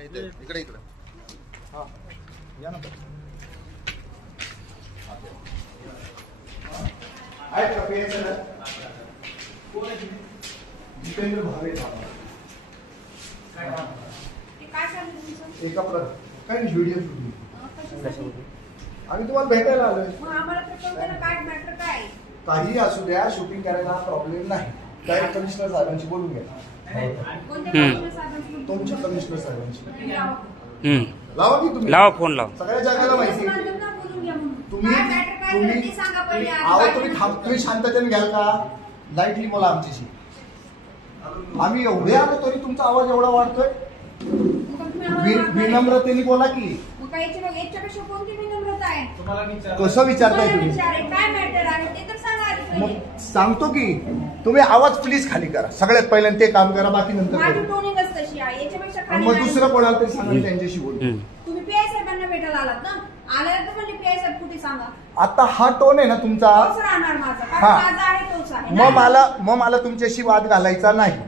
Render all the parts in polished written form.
इकडे इकडे हा या ना आहे का पेशंट जितेंद्र भावे एका काय व्हिडिओ शूटिंग आम्ही तुम्हाला भेटायला आलोय. काही असू द्या, शूटिंग करायला प्रॉब्लेम नाही. काय कमिशनर साहेबांशी बोलून घ्या. तुमच्या कमिशनर साहेबांशी लावा की तुम्ही लावा फोन लावा. सगळ्या जगाला माहिती तुम्ही तुम्ही शांततेने घ्याल का? लाईटली बोला आमच्याशी. आम्ही एवढे आलो तरी तुमचा आवाज एवढा वाढतोय. विनम्रतेने बोला की. कसं विचारताय तुम्ही? मग सांगतो की तुम्ही आवाज प्लीज खाली करा. सगळ्यात पहिल्यांदा ते काम करा, बाकी नंतर मग दुसरं कोणाला तरी सांगा त्यांच्याशी बोलू. आता हा टोन आहे ना तुमचा. मग मला तुमच्याशी वाद घालायचा नाही.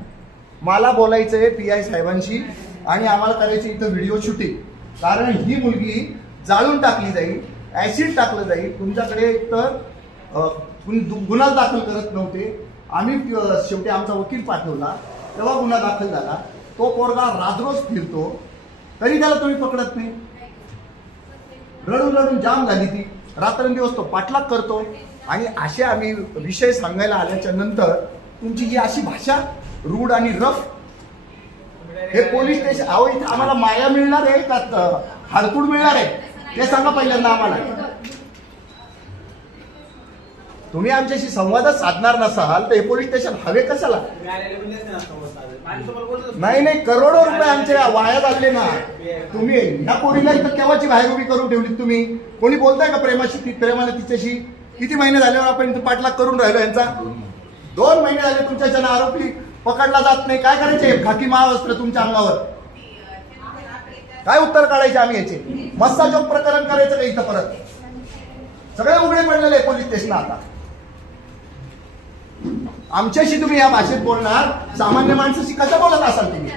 मला बोलायचंय PI साहेबांशी आणि आम्हाला करायची इथं व्हिडिओ शूटिंग. कारण ही मुलगी जाळून टाकली जाईल, ऍसिड टाकलं जाईल. तुमच्याकडे तर गुन्हा दाखल करत नव्हते. आम्ही शेवटी आमचा वकील पाठवला, तेव्हा गुन्हा दाखल झाला. तो पोरगा राजरोज फिरतो तरी त्याला तुम्ही पकडत नाही. रडून रडून जाम झाली ती. रात्रंदिवस तो पाठलाग करतो. आणि असे आम्ही विषय सांगायला आल्याच्या नंतर तुमची ही अशी भाषा रूढ आणि रफ. हे पोलीस स्टेशन अहो इथे आम्हाला माया मिळणार आहे का हाडतूड मिळणार आहे ते सांगा पहिल्यांदा आम्हाला. तुम्ही आमच्याशी संवादच साधणार नसाल तर हे पोलीस स्टेशन हवे कशाला? नाही करोडो रुपये आमचे वाया घालले ना तुम्ही. ह्या पोरीला इथं केव्हाची बाहेर उभी करून ठेवली तुम्ही? कोणी बोलताय का प्रेमाने तिच्याशी? किती महिने झाल्यावर आपण पाठलाग करून राहिलो यांचा. 2 महिने झाले तुमच्याच्या आरोपी पकडला जात नाही. काय करायचे? खाकी महावस्त्र तुमच्या अंगावर. काय उत्तर काढायचे आम्ही याचे? मस्साजोग प्रकरण करायचं का इथं परत? सगळे उघडे पडलेले आहे पोलीस स्टेशन. आता आमच्याशी तुम्ही या भाषेत बोलणार, सामान्य माणसाशी कसं बोलत असाल तुम्ही?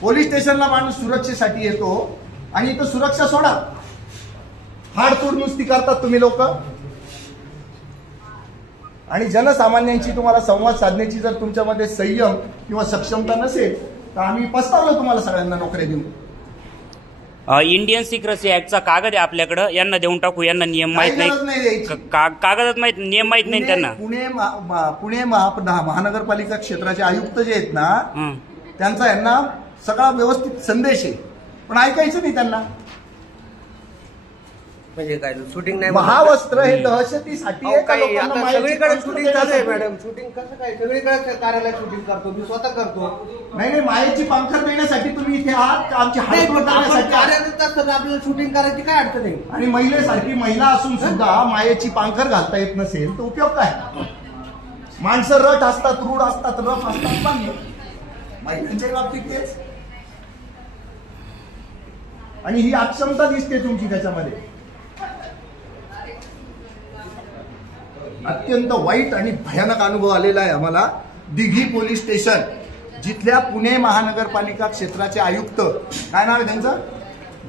पोलीस स्टेशनला माणूस सुरक्षेसाठी येतो आणि इथं सुरक्षा सोडा. हाडतूड नुसती करतात तुम्ही लोक. आणि जनसामान्यांची तुम्हाला संवाद साधण्याची जर तुमच्यामध्ये संयम किंवा सक्षमता नसेल तर आम्ही पस्तावलो तुम्हाला सगळ्यांना नोकऱ्या देऊन. इंडियन सिक्रेसी ऍक्टचा कागद आहे आपल्याकडे, यांना देऊन टाकू. यांना नियम माहित नाही, कागदात माहित, नियम माहित नाही त्यांना. पुणे महानगरपालिका क्षेत्राचे आयुक्त जे आहेत ना त्यांचा यांना सगळा व्यवस्थित संदेश आहे, पण ऐकायचं नाही त्यांना. म्हणजे काय शूटिंग नाही? महावस्त्र हे दहशतीसाठी सगळीकडे शूटिंग चालू आहे मॅडम. शूटिंग कसं काय? सगळीकडे कार्यालयात शूटिंग करतो, मी स्वतः करतो. नाही मायेची पांखर देण्यासाठी तुम्ही इथे आहात. आमची कार्यरत असतात, आपल्याला शूटिंग करायची काय अडचण आहे? आणि महिलेसारखी महिला असून सुद्धा मायेची पांखर घालता येत नसेल तर उपयोग काय? माणसं रट असतात, रूढ असतात, रफ असतात, मान्य. महिलांच्या बाबतीत तेच. आणि ही अक्षमता दिसते तुमची त्याच्यामध्ये. अत्यंत वाईट आणि भयानक अनुभव आलेला आहे आम्हाला. दिघी पोलीस स्टेशन, जिथल्या पुणे महानगरपालिका क्षेत्राचे आयुक्त, काय नाव आहे त्यांचं,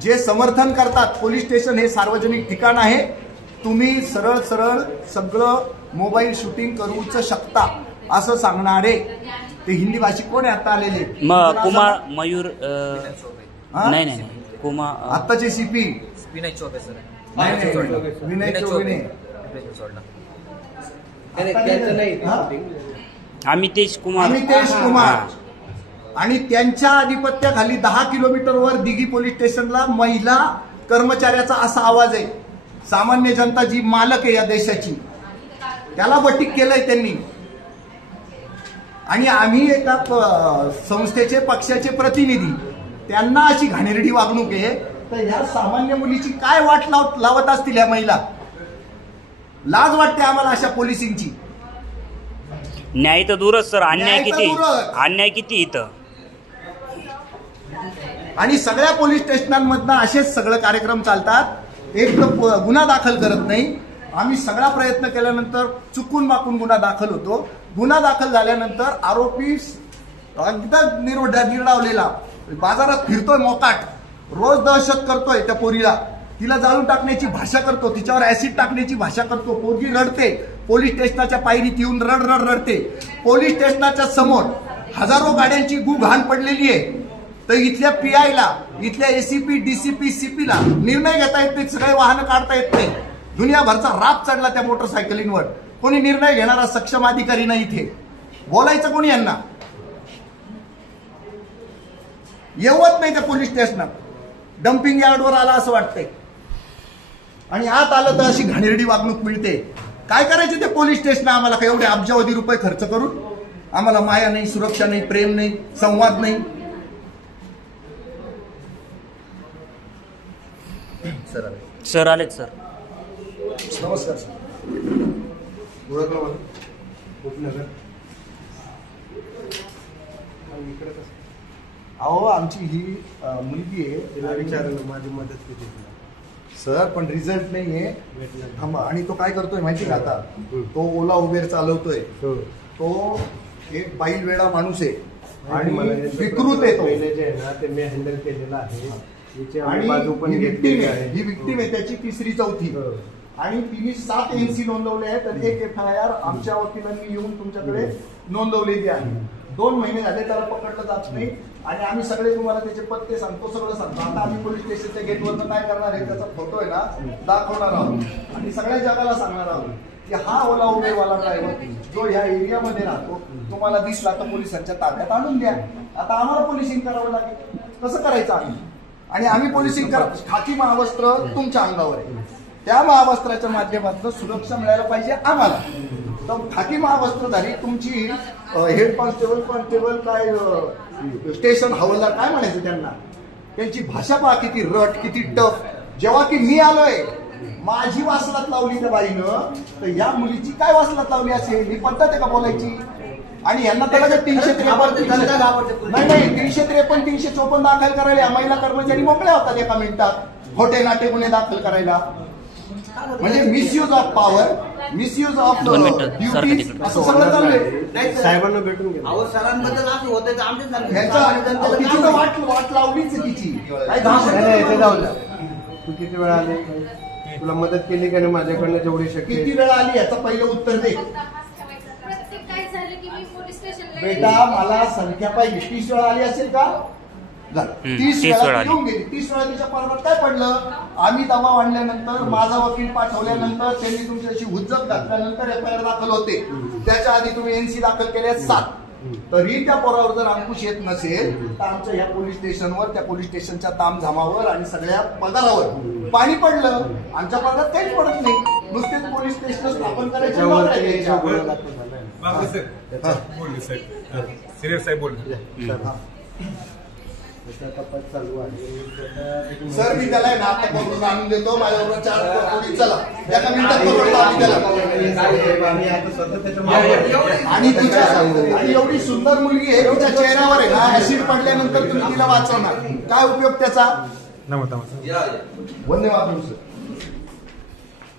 जे समर्थन करतात पोलीस स्टेशन हे सार्वजनिक ठिकाण आहे, तुम्ही सरळ सरळ सगळं मोबाईल शूटिंग करूच शकता असं सांगणारे ते हिंदी भाषिक कोण आहे आता आलेले? कुमार मयूर नाही कुमार आत्ताचे CP विनय चौबे सर. विनय चौबे अमितेश कुमार. आणि त्यांच्या आधिपत्याखाली 10 किलोमीटरवर दिघी पोलीस स्टेशनला महिला कर्मचाऱ्याचा असा आवाज आहे. सामान्य जनता जी मालक आहे या देशाची त्याला बटीक केलंय त्यांनी. आणि आम्ही एका संस्थेचे पक्षाचे प्रतिनिधी, त्यांना अशी घाणेरडी वागणूक आहे तर ह्या सामान्य मुलीची काय वाट लावत असतील या महिला? लाज वाटते आम्हाला अशा पोलिसिंगची. न्याय तर दूरच सर, अन्याय किती इथं. आणि सगळ्या पोलीस स्टेशनांमधनं असेच सगळे कार्यक्रम चालतात. एक तर गुन्हा दाखल करत नाही. आम्ही सगळा प्रयत्न केल्यानंतर चुकून माकून गुन्हा दाखल होतो. गुन्हा दाखल झाल्यानंतर आरोपी एकदम निर्डावलेला, बाजारात फिरतोय मोकाट, रोज दहशत करतोय त्या पोरीला, तिला जाळून टाकण्याची भाषा करतो, तिच्यावर ऍसिड टाकण्याची भाषा करतो. पोरगी रडते, पोलीस स्टेशनाच्या पायरीत येऊन रडते. पोलीस स्टेशनाच्या समोर हजारो गाड्यांची घाण पडलेली आहे. तर इथल्या पीआयला, इथल्या एसीपी, डीसीपी, सीपीला निर्णय घेता येत नाही, सगळे वाहनं काढता येत नाही. दुनियाभरचा राप चढला त्या मोटरसायकलींवर. कोणी निर्णय घेणारा सक्षम अधिकारी नाही इथे. बोलायचं कोणी यांना? येवत नाही त्या पोलीस स्टेशनात. डम्पिंग यार्डवर आला असं वाटतंय, आणि आत आलं तर अशी घाणेरडी वागणूक मिळते. काय करायचे ते पोलीस स्टेशन? आम्हाला काय एवढे अब्जावधी रुपये खर्च करून? आम्हाला माया नाही, सुरक्षा नाही, प्रेम नाही, संवाद नाही. सर आलेत सर. नमस्कार सर. ओळखलं मला? उपनगर. अहो, आमची ही मुलगी आहे, तिला विचारलं माझी मदत केली सर, पण रिझल्ट नाहीये. थांबा. आणि तो काय करतोय माहिती का? आता तो ओला उबेर चालवतोय. तो एक बाईल वेळा माणूस आहे आणि विकृत आहे तो. पहिले जे आहे ना ते मी हँडल केलेलं आहे. आणि ही विक्टीम आहे त्याची 3री 4थी. आणि तिने 7 NC नोंदवले आहेत आणि 1 FIR आमच्या वकिलांनी येऊन तुमच्याकडे नोंदवलेली आहे. 2 महिने झाले त्याला पकडलं जात नाही. आणि आम्ही सगळे तुम्हाला त्याचे पत्ते सांगतो, सगळं सांगतो. आता आम्ही पोलीस स्टेशनच्या गेटवरनं काय करणार आहे, त्याचा फोटो आहे ना दाखवणार आहोत आणि सगळ्या जगाला सांगणार आहोत की हा ओला उबेरवाला ड्रायव्हर जो ह्या एरियामध्ये राहतो, तुम्हाला दिसला तर पोलिसांच्या ताब्यात आणून द्या. आता आम्हाला पोलिसिंग करावं लागेल. कसं करायचं आम्ही? आणि आम्ही पोलिसिंग खाकी महावस्त्र तुमच्या अंगावर आहे. त्या महावस्त्राच्या माध्यमातून सुरक्षा मिळायला पाहिजे आम्हाला. तर खाकी महावस्त्रधारी तुमची हेड कॉन्स्टेबल काय स्टेशन हवालदार काय म्हणायचं त्यांना, त्यांची भाषा पहा किती रट, किती टफ. जेव्हा की मी आलोय, माझी वासलात लावली त्या बाईनं, तर या मुलीची काय वासलात लावली असेल? ही पद्धत आहे का बोलायची? आणि यांना त्याला 353 नाही 353 354 दाखल करायला महिला कर्मचारी मोकळ्या होतात एका मिनिटात खोटे नाटे गुन्हे दाखल करायला. म्हणजे misuse of power, misuse of duty, असं सगळं चालू आहे. साहेबांना भेटून घ्या. अहो, सरांबद्दल असं होतं तर आमच्या तिची तर वाट लावलीच आहे तिची. तू किती वेळा आले? तुला मदत केली का नाही माझ्याकडनं जेवढी शक्य? किती वेळा आली याचं पहिलं उत्तर दे बेटा. मला संख्या पाहिजे. 30 वेळा आली असेल का? 30 वेळा येऊन गेली. 30 वेळा तिच्या पर्वत काय पडलं? आम्ही दबाव आणल्यानंतर, माझा वकील पाठवल्यानंतर, त्यांनी तुमच्याशी हुज्जत घातल्यानंतर FIR दाखल होते. त्याच्या आधी तुम्ही NC दाखल केल्या 7. तरी त्या पोरावर जर अंकुश येत नसेल तर आमच्या ह्या पोलीस स्टेशनवर, त्या पोलीस स्टेशनच्या तामझामावर आणि सगळ्या पगारावर पाणी पडलं. आमच्या पगारात काहीच पडत नाही. नुसतेच पोलीस स्टेशन स्थापन करायचे. तपास चालू आहे सर. मी त्याला नाटक करून आणून देतो. माझ्याबरोबर 4 पोलीस चला एका मिनिटात पकडतो आम्ही त्याला. आणि एवढी सुंदर मुलगी आहे, तिच्या चेहऱ्यावर आहे ना ऍसिड पडल्यानंतर तुम्ही तिला वाचवणार, काय उपयोग त्याचा? धन्यवाद सर.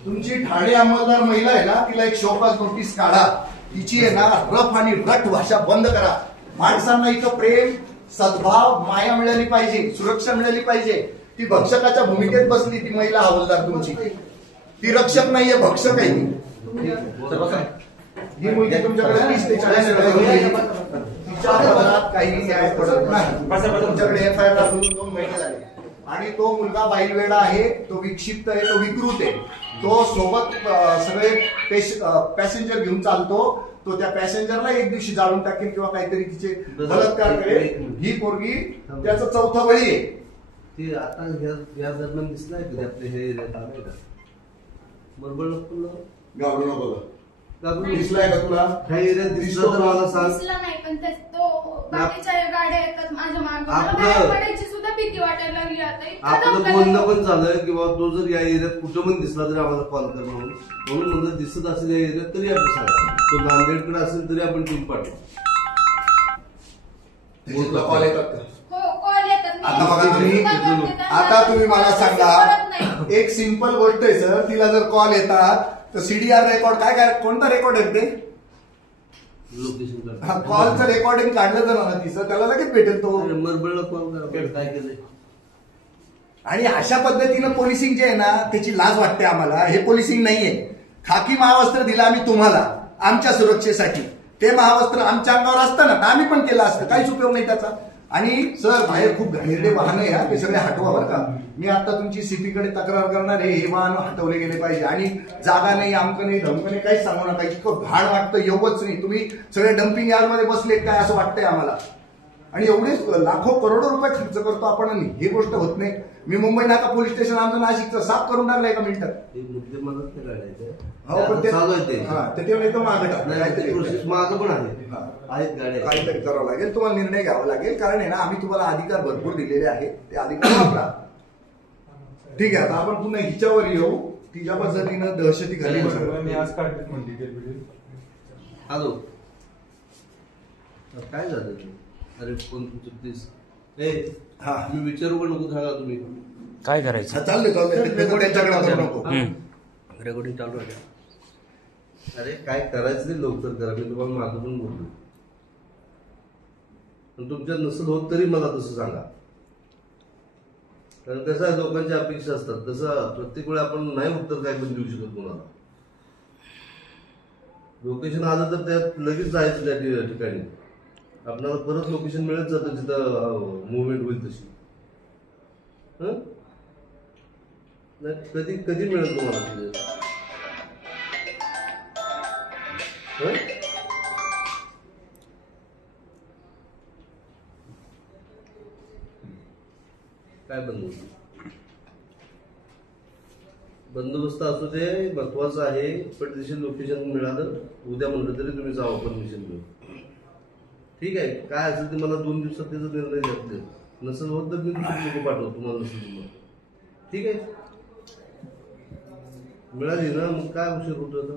तुमची ठाणे अंमलदार महिला आहे ना, तिला एक शोकास नोटीस काढा. तिची आहे ना रफ आणि रट भाषा बंद करा. माणसांना इथं प्रेम, सद्भाव, माया मिळाली पाहिजे, सुरक्षा मिळाली पाहिजे. ती भक्षकाच्या भूमिकेत बसली ती महिला हवालदार तुमची. ती रक्षक नाहीये, भक्षक आहे ही मुलगी. तुमच्याकडे 30 ते 40 तिच्या घरात काही न्याय पडत नाही. तुमच्याकडे FIR दाखवून 2 महिने झाले. आणि तो मुलगा बाईलवेडा आहे, तो विक्षिप्त आहे, तो विकृत आहे. तो सोबत सगळे पॅसेंजर घेऊन चालतो. तो त्या पॅसेंजरला एक दिवशी जाळून टाकेल किंवा काहीतरी तिचे बलात्कार करेल. ही पोरगी त्याचं 4थं बळी आहे. ते आता या दरम्यान दिसलाय का आपले हे बरोबर घाबरू नको. दिसलाय का तुला? काही एरियात दिसलं तर मला सांग. दिसला नाही, पण तो बाकीच्या गाड्या येतात माझ्या मागे, मला बाहेर पडायची सुद्धा भीती वाटायला लागली. आता आपलं बोलणं पण झालं किंवा तो जर या एरियात कुठं पण दिसला तरी आम्हाला कॉल कर म्हणून म्हणलं दिसत असेल या एरियात तरी आपण सांगा. तो नांदेडकडे असेल तरी आपण टीम पाठवू. कॉल येतात का? हो, कॉल येतात. आता तुम्ही मला सांगा, एक सिंपल गोष्ट आहे सर. तिला जर कॉल येतात तर CDR रेकॉर्ड काय कोणता रेकॉर्ड आहे ते? लोकेशन कॉलचं रेकॉर्डिंग काढलं तर ना तिचं त्याला लगेच भेटेल तो. मरबळला कॉल करा काय केलंय. आणि अशा पद्धतीनं पोलिसिंग जे आहे ना त्याची लाज वाटते आम्हाला. हे पोलिसिंग नाहीये. खाकी महावस्त्र दिलं आम्ही तुम्हाला आमच्या सुरक्षेसाठी. ते महावस्त्र आमच्या अंगावर असतं ना आम्ही पण केलं असतं. काहीच उपयोग नाही त्याचा. आणि सर बाहेर खूप घाणेरडे वाहन आहे ते सगळे हटवा बरं का. मी आता तुमची सीपीकडे तक्रार करणार आहे. हे वाहन हटवले गेले पाहिजे. आणि जागा नाही आमकं नाही धमकं नाही काहीच सांगू नका. इतकं घाण वाटतं एवढंच नाही. तुम्ही सगळे डम्पिंग यार्डमध्ये बसले काय असं वाटतंय आम्हाला. आणि एवढे लाखो करोडो रुपये खर्च करतो आपण आणि ही गोष्ट होत नाही. मी मुंबई नाका पोलीस स्टेशन आमचं नाशिकचं साफ करून टाकलं एका मिनिटात. मुद्दे मला ते काढायचे हो पण ते चालू आहे ते. त्याच्यावर येतो मागं टाकलं काहीतरी प्रोसेस मागं पण आहे. आहेत गाड्या काहीतरी करावं लागेल. तुम्हाला निर्णय घ्यावा लागेल. कारण आहे ना आम्ही तुम्हाला अधिकार भरपूर दिलेले आहेत. ते अधिकार वापरा. ठीक आहे आता आपण पुन्हा हिच्यावर येऊ. तिच्या पद्धतीनं दहशती घाली मी आज काढले म्हणते. हॅलो काय झालं. अरे फोन चुकतीस. हा मी विचारू पण नको सांगा तुम्ही काय करायचं. चाललं त्यांच्याकडे करू नको. रेकॉर्डिंग चालू आहे. अरे काय करायचं ते लवकर करा. मी तुम्हाला माझं पण बोलतो. पण तुमच्यात नसेल होत तरी मला तसं सांगा. कारण कसं आहे लोकांच्या अपेक्षा असतात. तसं प्रत्येक वेळा आपण नाही उत्तर काय पण देऊ शकत कोणाला. लोकेशन आलं तर त्यात लगेच जायचं त्या ठिकाणी. आपल्याला परत लोकेशन मिळत जातं जिथं मुवमेंट होईल तशी. कधी कधी मिळेल तुम्हाला तिथे. काय बंदोबस्त असू दे महत्वाचं आहे. पण तशी लोकेशन मिळालं उद्या म्हणलं तरी तुम्ही जावा परमिशन घेऊन. ठीक आहे काय असेल ते मला 2 दिवसात त्याचा निर्णय घेतले. नसेल होत तर मी लोक पाठवतो तुम्हाला नसेल. ठीक आहे मिळाली ना मग काय उशीर होतो आता.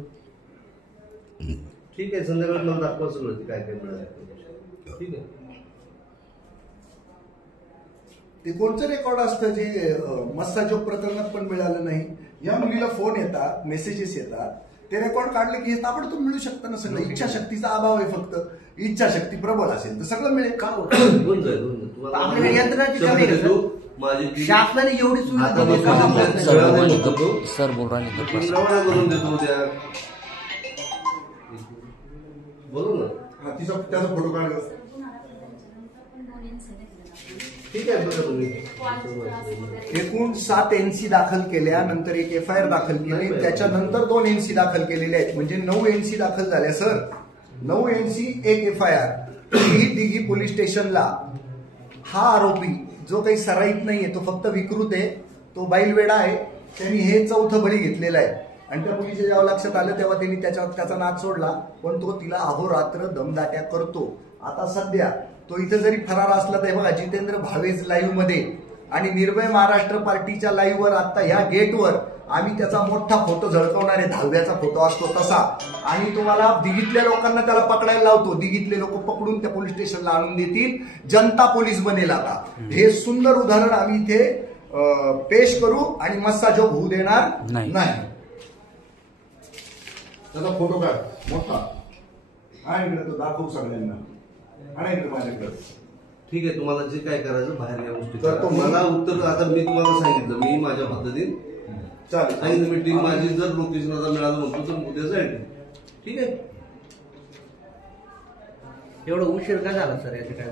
ठीक आहे संध्याकाळी मला दाखवा सगळं काय काय मिळालं. ठीक आहे ते कोणतं रेकॉर्ड असतं जे मस्साजोग प्रकरणात पण मिळालं नाही. या मुलीला फोन येतात मेसेजेस येतात. ते रेकॉर्ड काढले की हे ताबडतोब मिळू शकतं ना सगळं. इच्छाशक्तीचा अभाव आहे फक्त. इच्छाशक्ती प्रबळ असेल तर सगळं मिळेल. का होऊन जाईल. आपल्या यंत्रणाची कमी आहे सर. माझी शासनाने एवढी सुविधा दिली सर बोल रहा करून देतो उद्या. बोलू ना तिचा त्याचा फोटो काढला. ठीक आहे बघा तुम्ही. एकूण 7 NC दाखल केल्या. नंतर एक FIR दाखल केली. त्याच्यानंतर 2 NC दाखल केलेले आहेत. म्हणजे 9 NC दाखल झाल्या सर. 9 NC 1 FIR. ही दिघी पोलीस स्टेशनला हा आरोपी जो काही सराईत नाहीये तो फक्त विकृत आहे. तो बैलवेडा आहे. त्यांनी हे 4थं बळी घेतलेलं आहे. आणि त्या मुलीच्या जेव्हा लक्षात आलं तेव्हा त्यांनी त्याचा नाद सोडला. पण तो तिला अहोरात्र दमदाट्या करतो. आता सध्या तो इथे जरी फरार असला तर बघा जितेंद्र भावेज लाईव्ह मध्ये आणि निर्भय महाराष्ट्र पार्टीच्या लाईव्हवर आता ह्या गेटवर आम्ही त्याचा मोठा फोटो झळकवणार आहे. 10व्याचा फोटो असतो तसा. आणि तुम्हाला दिघीतल्या लोकांना त्याला पकडायला लावतो. दिघीतले लोक पकडून त्या पोलीस स्टेशनला आणून देतील. जनता पोलीस बनेल आता. हे सुंदर उदाहरण आम्ही इथे पेश करू आणि मस्साजोग होऊ देणार नाही. त्याचा फोटो काढ मोठा आणि इकडे तो दाखवू सगळ्यांना. आणि इकडे माझ्याकडे. ठीक आहे तुम्हाला जे काय करायचं बाहेर या गोष्टी तर तो मला उत्तर. आता मी तुम्हाला सांगितलं मी माझ्या पद्धतीने चालेल सांगितलं. मीटिंग माझी जर लोकेशन आता मिळालं म्हणतो तर उद्या जाईल. ठीक आहे एवढं उशीर का झाला सर याचं काय.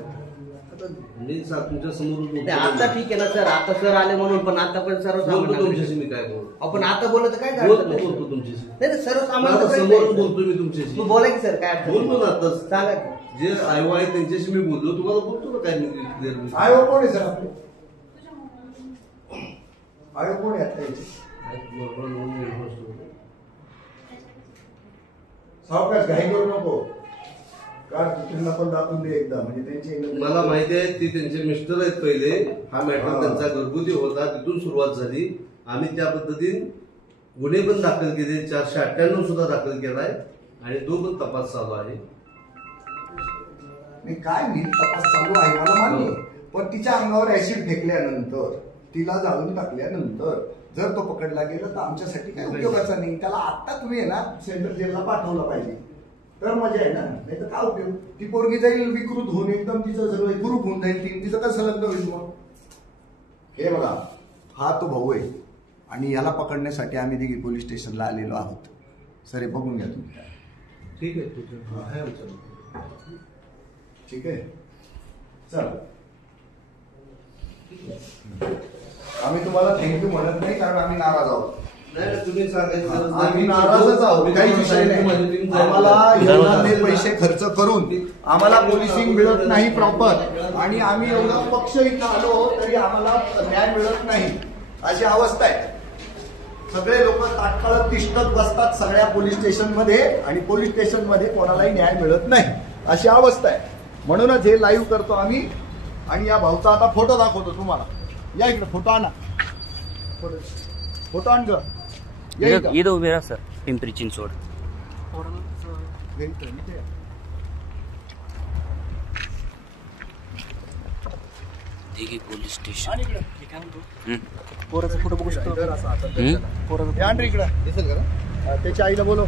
आता मी तुमच्या समोर आता ठीक आहे ना सर. आता सर आले म्हणून. पण आता पण बोलतो तुमच्याशी मी काय करू. आपण आता बोलत काय बोलतो तुमच्याशी. नाही सर समोर बोलतो मी तुमच्याशी. तू बोला की सर काय बोलतो ना आता. सांगा जे आयो आहे त्यांच्याशी मी बोललो. तुम्हाला बोलतो ना काय मी. आयोग कोण आहे सर आपले. आयोग कोण आहे आता याचे. सावकाश घाई करू नको. त्यांना पण दाखवून दे एकदा. म्हणजे त्यांचे मला माहिती आहे ती त्यांचे मिस्टर आहेत पहिले. हा मॅटर त्यांचा घरगुती होता. तिथून सुरुवात झाली. आम्ही त्या पद्धतीने गुन्हे पण दाखल केले. 498 सुद्धा दाखल केलाय. आणि तो पण तपास चालू आहे. काय मी तपास चालू आहे मला मान्य. पण तिच्या अंगावर ऍसिड फेकल्यानंतर तिला जाळून टाकल्यानंतर जर तो पकडला गेला तर आमच्यासाठी काय उपयोगाचा नाही. त्याला आता तुम्ही आहे ना सेंट्रल जेलला पाठवलं पाहिजे. तर मजा आहे ना, नाही तर काय उपयोग. ती पोरगी जाईल विकृत होऊन एकदम तिचं सगळं कुरूप होऊन जाईल, तिचं कसं लग्न होईल मग. हे बघा, हा तो भाऊ आहे आणि याला पकडण्यासाठी आम्ही दिघी पोलीस स्टेशनला आलेलो आहोत. सर हे बघून घ्या तुम्ही. ठीक आहे ठीक आहे, आहे आमचं. ठीक आहे, चल. आम्ही तुम्हाला थँक्यू म्हणत नाही कारण आम्ही नाराज आहोत. नाही तुम्ही सांगायचं आम्ही नाराजच आहोत, काही विषय नाही. आम्हाला एवढे पैसे खर्च करून आम्हाला पोलिसिंग मिळत नाही प्रॉपर, आणि आम्ही एवढा पक्ष इथं आलो तरी आम्हाला न्याय मिळत नाही, अशी अवस्था आहे. सगळे लोक तात्काळ तिष्ठत बसतात सगळ्या पोलीस स्टेशनमध्ये, आणि पोलीस स्टेशनमध्ये कोणालाही न्याय मिळत नाही, अशी अवस्था आहे. म्हणूनच हे लाईव्ह करतो आम्ही. आणि या भाऊचा आता फोटो दाखवतो तुम्हाला. या इकडे फोटो आणा, फोटो आण ग. इथं उभे राहा sir, Pimpri Chinchwad. Dighi police station. पोराचा फोटो बघू शकतो. पोराचा इकडे दिसेल का? त्याच्या आईला बोलो.